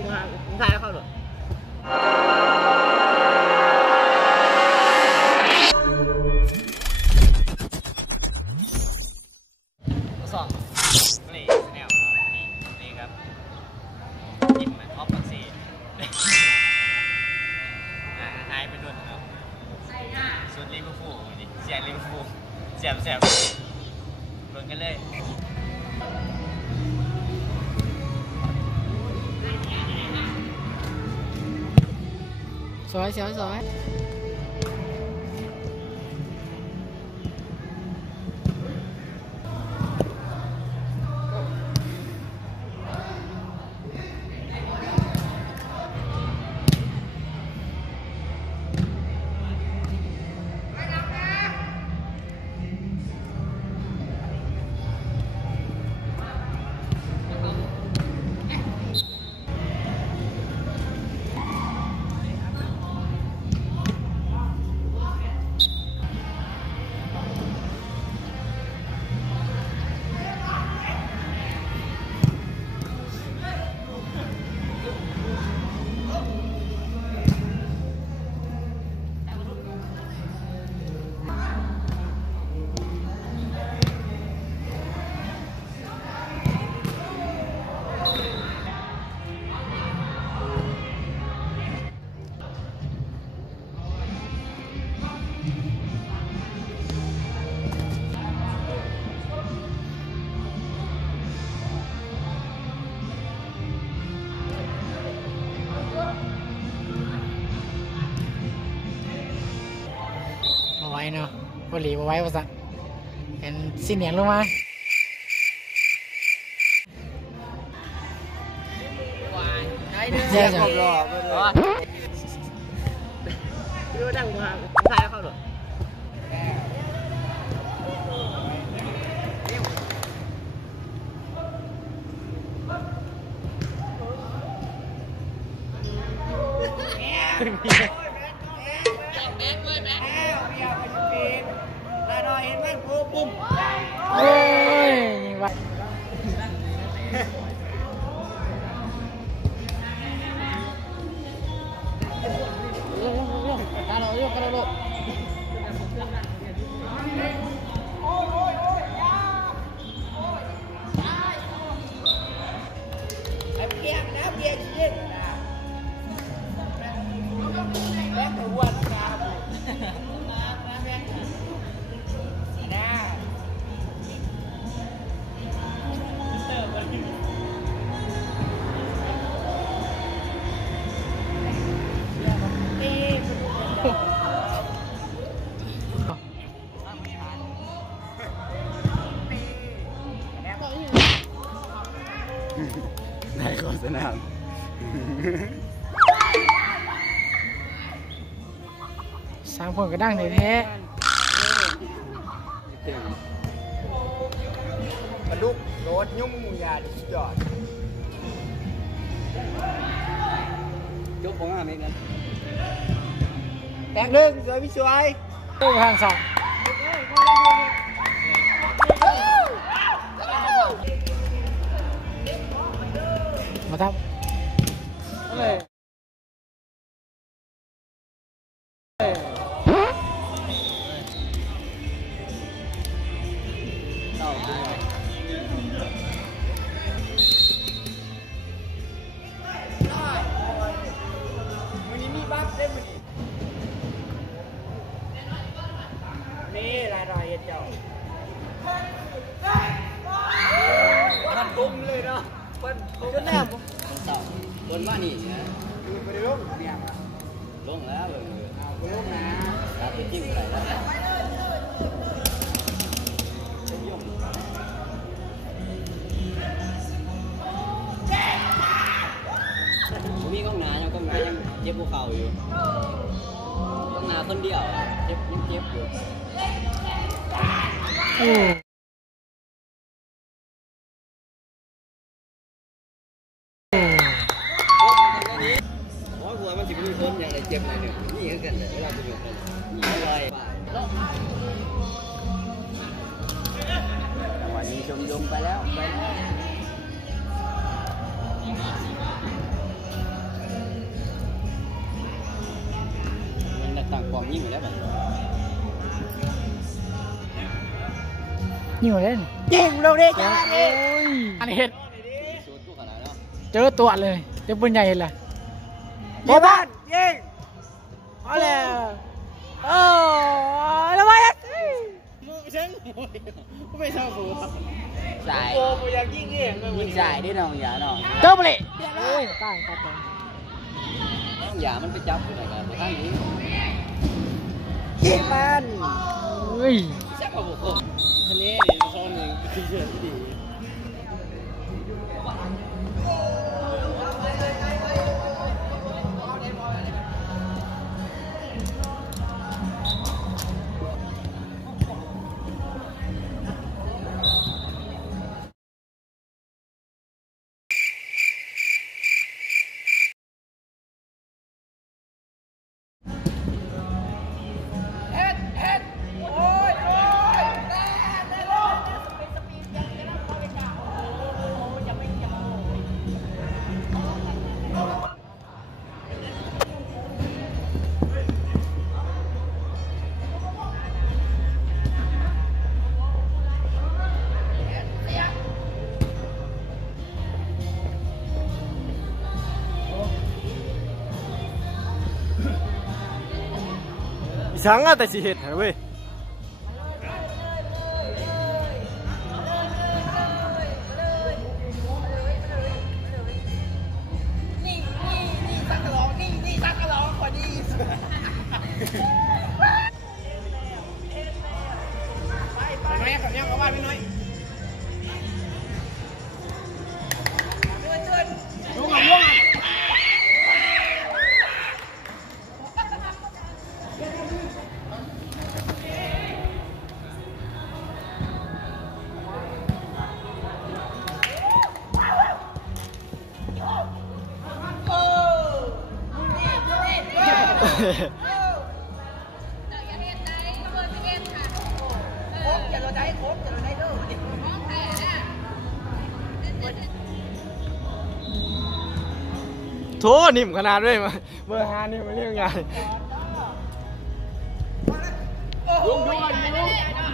งมาทายเข้าหรอสองนี่แนวนี่ครับกินเหมือนท็อปปักซีหายไปด้วยครับสุดลิเวอร์พูลนี่เสียลิเวอร์พูลแสบเบิ่งกันเลยสวยมาไว้เนาะบอลลีมาไว้ภาษาเห็นสิ้นเหนียงลงมาใช่จ้ะดูดังมาทายเข้าหรอแบกแล้วนอยเห็นไหมปุ๊บโอ้ยวัดตาเราโยกกระโดดเพียงนะเพียงเย็นนะแบกหัวนะครับในโฆษณาสามคนก็ดังเลยแท้ปลาดุกโรดยุ่งมูยาดิสุดยอดยกของ5 เมตรกันแตกหนึ่งสวยพี่สวยตู้ทางสองมาทับนี่ลายรอยเจ้ามันตุ้มเลยเนาะมันตุ้มจนแนบบนมานี่นะไปดูเนี่ยลงแล้วเลยลงนะตัดไปจิ้มอะไรแล้วมีกล้องหนายังเจ็บภูเขาอยู่กล้องหนาคนเดียวเจ็บอยู่โอ้หัวมันสิมีคนอย่างไรเจ็บอะไรเนี่ยนี่ก็กันเลยเวลาจะอยู่กันนี่อะไรวันนี้ชมยมไปแล้ว ยิงเลย ยิงเราได้จ้า โอ้ยอันนี้เห็ด สูตรตู้ขนาดแล้ว เจอตัวเลยเจอปืนใหญ่เลย เบ้านยิงเอาแล้วโอ้แล้วไปมึงเชิงกูไม่ชอบกูสายโอ้กูอยากยิงเองยิงสายด้วยน้องอย่าน้อง เจอไปเลยโอ้ยตายตายตาย อย่ามันไปจับอะไรกันมาข้างนี้ยิงมัน เฮ้ย แซ่บกว่าบุกคนอันนี้โซนหนึ่งคือเชื่อที่ดีsáng á tại chỉ hết hả ơi thua niệmขนาดด้วยมาเบอร์5นี่มันเรื่องไงลุง